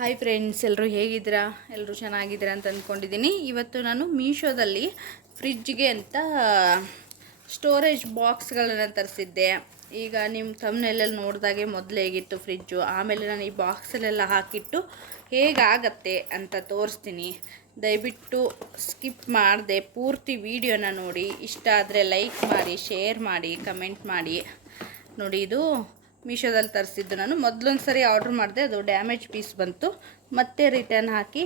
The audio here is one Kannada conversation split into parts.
ಹಾಯ್ ಫ್ರೆಂಡ್ಸ್ ಎಲ್ಲರೂ ಹೇಗಿದ್ದೀರಾ? ಎಲ್ಲರೂ ಚೆನ್ನಾಗಿದ್ದೀರಾ ಅಂತ ಅಂದ್ಕೊಂಡಿದ್ದೀನಿ. ಇವತ್ತು ನಾನು ಮೀಶೋದಲ್ಲಿ ಫ್ರಿಜ್ಗೆ ಅಂತ ಸ್ಟೋರೇಜ್ ಬಾಕ್ಸ್ಗಳನ್ನು ತರಿಸಿದ್ದೆ. ಈಗ ನಿಮ್ಮ ತಮ್ಮನೆಲ್ಲ ನೋಡಿದಾಗೆ ಮೊದಲು ಹೇಗಿತ್ತು ಫ್ರಿಜ್ಜು ಆಮೇಲೆ ನಾನು ಈ ಬಾಕ್ಸಲ್ಲೆಲ್ಲ ಹಾಕಿಟ್ಟು ಹೇಗಾಗತ್ತೆ ಅಂತ ತೋರಿಸ್ತೀನಿ. ದಯವಿಟ್ಟು ಸ್ಕಿಪ್ ಮಾಡಿದೆ. ಪೂರ್ತಿ ವಿಡಿಯೋನ ನೋಡಿ. ಇಷ್ಟ ಆದರೆ ಲೈಕ್ ಮಾಡಿ ಶೇರ್ ಮಾಡಿ ಕಮೆಂಟ್ ಮಾಡಿ. ನೋಡಿ ಇದು ಮೀಶೋದಲ್ಲಿ ತರಿಸಿದ್ದು ನಾನು. ಮೊದಲೊಂದು ಸರಿ ಆರ್ಡ್ರ್ ಮಾಡಿದೆ, ಅದು ಡ್ಯಾಮೇಜ್ ಪೀಸ್ ಬಂತು. ಮತ್ತೆ ರಿಟರ್ನ್ ಹಾಕಿ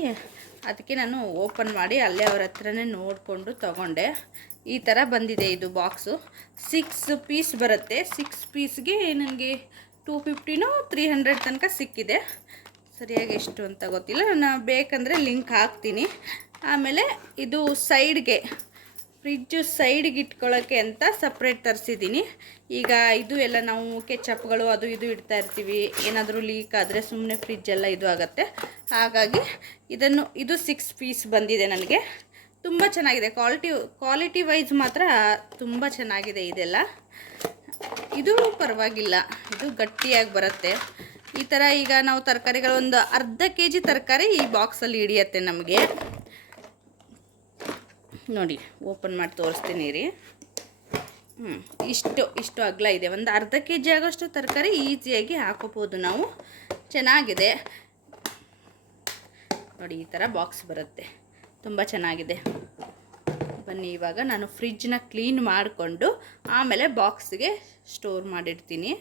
ಅದಕ್ಕೆ ನಾನು ಓಪನ್ ಮಾಡಿ ಅಲ್ಲೇ ಅವ್ರ ಹತ್ರನೇ ನೋಡಿಕೊಂಡು ತಗೊಂಡೆ. ಈ ಥರ ಬಂದಿದೆ ಇದು ಬಾಕ್ಸು ಸಿಕ್ಸ್ ಪೀಸ್ ಬರುತ್ತೆ. ಸಿಕ್ಸ್ ಪೀಸ್ಗೆ ನನಗೆ ಟೂ ಫಿಫ್ಟಿನೋ ತ್ರೀ ಹಂಡ್ರೆಡ್ ತನಕ ಸಿಕ್ಕಿದೆ. ಸರಿಯಾಗಿ ಎಷ್ಟು ಅಂತ ಗೊತ್ತಿಲ್ಲ. ನಾನು ಬೇಕಂದರೆ ಲಿಂಕ್ ಹಾಕ್ತೀನಿ. ಆಮೇಲೆ ಇದು ಸೈಡ್ಗೆ ಫ್ರಿಜ್ಜು ಸೈಡಿಗೆ ಇಟ್ಕೊಳ್ಳೋಕ್ಕೆ ಅಂತ ಸಪ್ರೇಟ್ ತರಿಸಿದ್ದೀನಿ. ಈಗ ಇದು ಎಲ್ಲ ನಾವು ಕೆಚಪ್ಗಳು ಅದು ಇದು ಇಡ್ತಾ ಇರ್ತೀವಿ. ಏನಾದರೂ ಲೀಕ್ ಆದರೆ ಸುಮ್ಮನೆ ಫ್ರಿಜ್ಜೆಲ್ಲ ಇದು ಆಗುತ್ತೆ. ಹಾಗಾಗಿ ಇದನ್ನು, ಇದು ಸಿಕ್ಸ್ ಪೀಸ್ ಬಂದಿದೆ ನನಗೆ. ತುಂಬ ಚೆನ್ನಾಗಿದೆ. ಕ್ವಾಲಿಟಿ ಕ್ವಾಲಿಟಿ ವೈಸ್ ಮಾತ್ರ ತುಂಬ ಚೆನ್ನಾಗಿದೆ ಇದೆಲ್ಲ. ಇದು ಪರವಾಗಿಲ್ಲ. ಇದು ಗಟ್ಟಿಯಾಗಿ ಬರುತ್ತೆ. ಈ ಥರ ಈಗ ನಾವು ತರಕಾರಿಗಳು ಒಂದು ಅರ್ಧ ಕೆ ಜಿ ತರಕಾರಿ ಈ ಬಾಕ್ಸಲ್ಲಿ ಹಿಡಿಯತ್ತೆ ನಮಗೆ. ನೋಡಿ ಓಪನ್ ಮಾಡಿ ತೋರಿಸ್ತೀನಿ ರೀ. ಹ್ಞೂ ಇಷ್ಟು ಇಷ್ಟು ಅಗಲ ಇದೆ. ಒಂದು ಅರ್ಧ ಕೆ ಜಿ ಆಗೋಷ್ಟು ತರಕಾರಿ ಈಸಿಯಾಗಿ ಹಾಕೋಬೋದು ನಾವು. ಚೆನ್ನಾಗಿದೆ. ನೋಡಿ, ಈ ಥರ ಬಾಕ್ಸ್ ಬರುತ್ತೆ. ತುಂಬ ಚೆನ್ನಾಗಿದೆ. ಬನ್ನಿ, ಇವಾಗ ನಾನು ಫ್ರಿಜ್ನ ಕ್ಲೀನ್ ಮಾಡಿಕೊಂಡು ಆಮೇಲೆ ಬಾಕ್ಸ್ಗೆ ಸ್ಟೋರ್ ಮಾಡಿಡ್ತೀನಿ.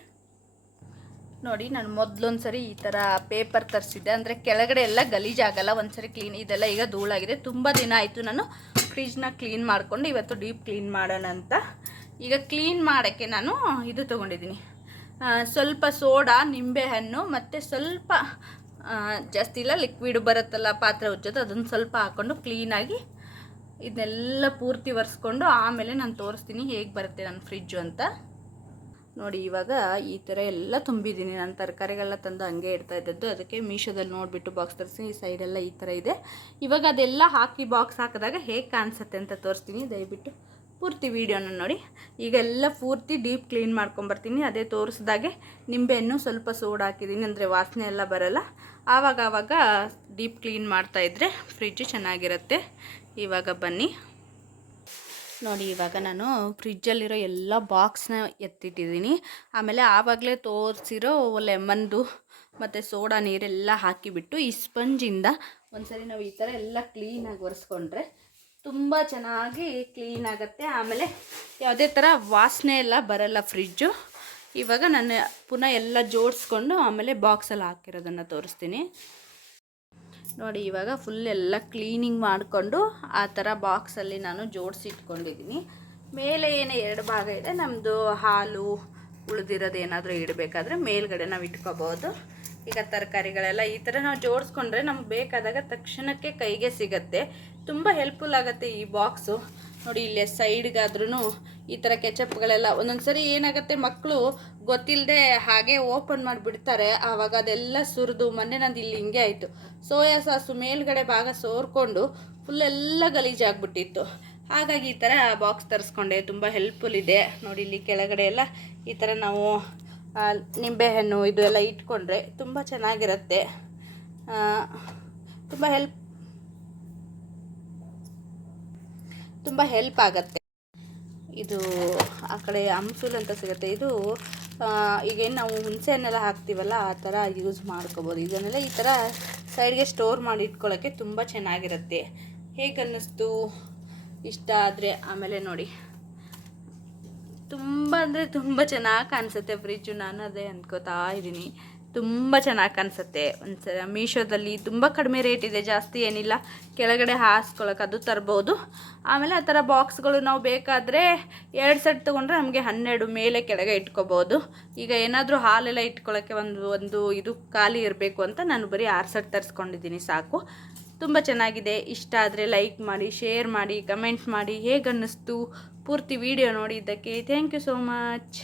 ನೋಡಿ, ನಾನು ಮೊದಲೊಂದ್ಸರಿ ಈ ಥರ ಪೇಪರ್ ತರಿಸಿದ್ದೆ. ಅಂದರೆ ಕೆಳಗಡೆ ಎಲ್ಲ ಗಲೀಜಾಗಲ್ಲ ಒಂದು ಸರಿ ಕ್ಲೀನ್ ಇದೆಲ್ಲ ಈಗ ಧೂಳಾಗಿದೆ. ತುಂಬ ದಿನ ಆಯಿತು ನಾನು ಫ್ರಿಜ್ನ ಕ್ಲೀನ್ ಮಾಡಿಕೊಂಡು ಇವತ್ತು ಡೀಪ್ ಕ್ಲೀನ್ ಮಾಡೋಣ ಅಂತ. ಈಗ ಕ್ಲೀನ್ ಮಾಡೋಕ್ಕೆ ನಾನು ಇದು ತೊಗೊಂಡಿದ್ದೀನಿ. ಸ್ವಲ್ಪ ಸೋಡಾ, ನಿಂಬೆಹಣ್ಣು, ಮತ್ತು ಸ್ವಲ್ಪ ಜಾಸ್ತಿ ಇಲ್ಲ ಲಿಕ್ವಿಡ್ ಬರುತ್ತಲ್ಲ, ಪಾತ್ರೆ ಉಜ್ಜೋದು, ಅದನ್ನು ಸ್ವಲ್ಪ ಹಾಕ್ಕೊಂಡು ಕ್ಲೀನಾಗಿ ಇದನ್ನೆಲ್ಲ ಪೂರ್ತಿ ಒರೆಸ್ಕೊಂಡು ಆಮೇಲೆ ನಾನು ತೋರಿಸ್ತೀನಿ ಹೇಗೆ ಬರುತ್ತೆ ನನ್ನ ಫ್ರಿಜ್ಜು ಅಂತ. ನೋಡಿ, ಇವಾಗ ಈ ಥರ ಎಲ್ಲ ತುಂಬಿದ್ದೀನಿ. ನಾನು ತರಕಾರಿಗಳೆಲ್ಲ ತಂದು ಹಂಗೆ ಇಡ್ತಾ ಇದ್ದದ್ದು. ಅದಕ್ಕೆ ಮೀಶೋದಲ್ಲಿ ನೋಡಿಬಿಟ್ಟು ಬಾಕ್ಸ್ ತರಿಸಿ, ಈ ಸೈಡೆಲ್ಲ ಈ ಥರ ಇದೆ. ಇವಾಗ ಅದೆಲ್ಲ ಹಾಕಿ ಬಾಕ್ಸ್ ಹಾಕಿದಾಗ ಹೇಗೆ ಕಾಣಿಸುತ್ತೆ ಅಂತ ತೋರಿಸ್ತೀನಿ. ದಯವಿಟ್ಟು ಪೂರ್ತಿ ವೀಡಿಯೋನ ನೋಡಿ. ಈಗ ಎಲ್ಲ ಪೂರ್ತಿ ಡೀಪ್ ಕ್ಲೀನ್ ಮಾಡ್ಕೊಂಬರ್ತೀನಿ. ಅದೇ ತೋರಿಸ್ದಾಗೆ ನಿಂಬೆಹಣ್ಣು ಸ್ವಲ್ಪ ಸೋಡ್ ಹಾಕಿದ್ದೀನಿ ಅಂದರೆ ವಾಸನೆ ಎಲ್ಲ ಬರಲ್ಲ. ಆವಾಗ ಆವಾಗ ಡೀಪ್ ಕ್ಲೀನ್ ಮಾಡ್ತಾಯಿದ್ರೆ ಫ್ರಿಜ್ಜು ಚೆನ್ನಾಗಿರುತ್ತೆ. ಇವಾಗ ಬನ್ನಿ. ನೋಡಿ, ಇವಾಗ ನಾನು ಫ್ರಿಜ್ಜಲ್ಲಿರೋ ಎಲ್ಲ ಬಾಕ್ಸ್ನ ಎತ್ತಿಟ್ಟಿದ್ದೀನಿ. ಆಮೇಲೆ ಆವಾಗಲೇ ತೋರಿಸಿರೋ ಲೆಮನ್ದು ಮತ್ತು ಸೋಡಾ ನೀರೆಲ್ಲ ಹಾಕಿಬಿಟ್ಟು ಈ ಸ್ಪಂಜಿಂದ ಒಂದ್ಸರಿ ನಾವು ಈ ಥರ ಎಲ್ಲ ಕ್ಲೀನಾಗಿ ಒರೆಸ್ಕೊಂಡ್ರೆ ತುಂಬ ಚೆನ್ನಾಗಿ ಕ್ಲೀನ್ ಆಗುತ್ತೆ. ಆಮೇಲೆ ಯಾವುದೇ ಥರ ವಾಸನೆ ಎಲ್ಲ ಬರಲ್ಲ ಫ್ರಿಜ್ಜು ಇವಾಗ ನಾನು ಪುನಃ ಎಲ್ಲ ಜೋಡಿಸ್ಕೊಂಡು ಆಮೇಲೆ ಬಾಕ್ಸಲ್ಲಿ ಹಾಕಿರೋದನ್ನು ತೋರಿಸ್ತೀನಿ. ನೋಡಿ, ಇವಾಗ ಫುಲ್ ಎಲ್ಲ ಕ್ಲೀನಿಂಗ್ ಮಾಡಿಕೊಂಡು ಆ ಥರ ಬಾಕ್ಸಲ್ಲಿ ನಾನು ಜೋಡಿಸಿ ಇಟ್ಕೊಂಡಿದ್ದೀನಿ ಮೇಲೆ ಏನೇ ಎರಡು ಭಾಗ ಇದೆ ನಮ್ಮದು ಹಾಲು ಉಳಿದಿರೋದು ಏನಾದರೂ ಇಡಬೇಕಾದ್ರೆ ಮೇಲ್ಗಡೆ ನಾವು ಇಟ್ಕೋಬೋದು. ಈಗ ತರಕಾರಿಗಳೆಲ್ಲ ಈ ಥರ ನಾವು ಜೋಡಿಸ್ಕೊಂಡ್ರೆ ನಮ್ಗೆ ಬೇಕಾದಾಗ ತಕ್ಷಣಕ್ಕೆ ಕೈಗೆ ಸಿಗತ್ತೆ. ತುಂಬ ಹೆಲ್ಪ್ಫುಲ್ ಆಗುತ್ತೆ ಈ ಬಾಕ್ಸು ನೋಡಿ, ಇಲ್ಲೇ ಸೈಡ್ಗಾದ್ರೂ ಈ ಥರ ಕೆಚಪ್ಗಳೆಲ್ಲ. ಒಂದೊಂದು ಸರಿ ಏನಾಗುತ್ತೆ ಮಕ್ಕಳು ಗೊತ್ತಿಲ್ಲದೆ ಹಾಗೆ ಓಪನ್ ಮಾಡಿಬಿಡ್ತಾರೆ. ಆವಾಗ ಅದೆಲ್ಲ ಸುರಿದು ಮೊನ್ನೆ ನಂದು ಇಲ್ಲಿ ಹಿಂಗೆ ಆಯಿತು. ಸೋಯಾ ಸಾಸು ಮೇಲ್ಗಡೆ ಭಾಗ ಸೋರ್ಕೊಂಡು ಫುಲ್ಲೆಲ್ಲ ಗಲೀಜಾಗ್ಬಿಟ್ಟಿತ್ತು. ಹಾಗಾಗಿ ಈ ಥರ ಬಾಕ್ಸ್ ತರಿಸ್ಕೊಂಡೆ. ತುಂಬ ಹೆಲ್ಪ್ಫುಲ್ ಇದೆ. ನೋಡಿ ಇಲ್ಲಿ ಕೆಳಗಡೆ ಎಲ್ಲ ಈ ಥರ ನಾವು ನಿಂಬೆಹಣ್ಣು ಇದು ಎಲ್ಲ ಇಟ್ಕೊಂಡ್ರೆ ತುಂಬ ಚೆನ್ನಾಗಿರುತ್ತೆ. ತುಂಬ ಹೆಲ್ಪ್ ತುಂಬ ಹೆಲ್ಪ್ ಆಗತ್ತೆ. ಇದು ಆ ಕಡೆ ಅಂಸುಲ್ ಅಂತ ಸಿಗುತ್ತೆ. ಇದು ಈಗೇನು ನಾವು ಹುಣಸೆ ಹಣ್ಣೆಲ್ಲ ಹಾಕ್ತೀವಲ್ಲ, ಆ ಥರ ಯೂಸ್ ಮಾಡ್ಕೋಬೋದು. ಇದನ್ನೆಲ್ಲ ಈ ಥರ ಸೈಡ್ಗೆ ಸ್ಟೋರ್ ಮಾಡಿ ಇಟ್ಕೊಳ್ಳೋಕ್ಕೆ ತುಂಬ ಚೆನ್ನಾಗಿರುತ್ತೆ. ಹೇಗೆ ಅನ್ನಿಸ್ತು? ಇಷ್ಟ ಆದರೆ ಆಮೇಲೆ ನೋಡಿ. ತುಂಬ ಅಂದರೆ ತುಂಬ ಚೆನ್ನಾಗಿ ಕಾಣಿಸುತ್ತೆ ಫ್ರಿಜ್ಜು ನಾನು ಅದೇ ಅಂದ್ಕೋತಾ ಇದ್ದೀನಿ. ತುಂಬ ಚೆನ್ನಾಗಿ ಕಾಣಿಸುತ್ತೆ. ಒಂದ್ಸಲ ಮೀಶೋದಲ್ಲಿ ತುಂಬ ಕಡಿಮೆ ರೇಟ್ ಇದೆ, ಜಾಸ್ತಿ ಏನಿಲ್ಲ. ಕೆಳಗಡೆ ಹಾಸ್ಕೊಳ್ಳೋಕೆ ಅದು ತರ್ಬೋದು. ಆಮೇಲೆ ಆ ಥರ ಬಾಕ್ಸ್ಗಳು ನಾವು ಬೇಕಾದರೆ ಎರಡು ಸೆಟ್ ತೊಗೊಂಡ್ರೆ ನಮಗೆ ಹನ್ನೆರಡು ಮೇಲೆ ಕೆಳಗೆ ಇಟ್ಕೋಬೋದು. ಈಗ ಏನಾದರೂ ಹಾಲೆಲ್ಲ ಇಟ್ಕೊಳ್ಳೋಕ್ಕೆ ಒಂದು ಒಂದು ಇದು ಖಾಲಿ ಇರಬೇಕು ಅಂತ ನಾನು ಬರೀ ಆರು ಸೆಟ್ ತರಿಸ್ಕೊಂಡಿದ್ದೀನಿ, ಸಾಕು. ತುಂಬ ಚೆನ್ನಾಗಿದೆ. ಇಷ್ಟ ಆದರೆ ಲೈಕ್ ಮಾಡಿ ಶೇರ್ ಮಾಡಿ ಕಮೆಂಟ್ ಮಾಡಿ ಹೇಗೆ ಅನ್ನಿಸ್ತು ಪೂರ್ತಿ ವಿಡಿಯೋ ನೋಡಿದ್ದಕ್ಕೆ ಥ್ಯಾಂಕ್ ಯು ಸೋ ಮಚ್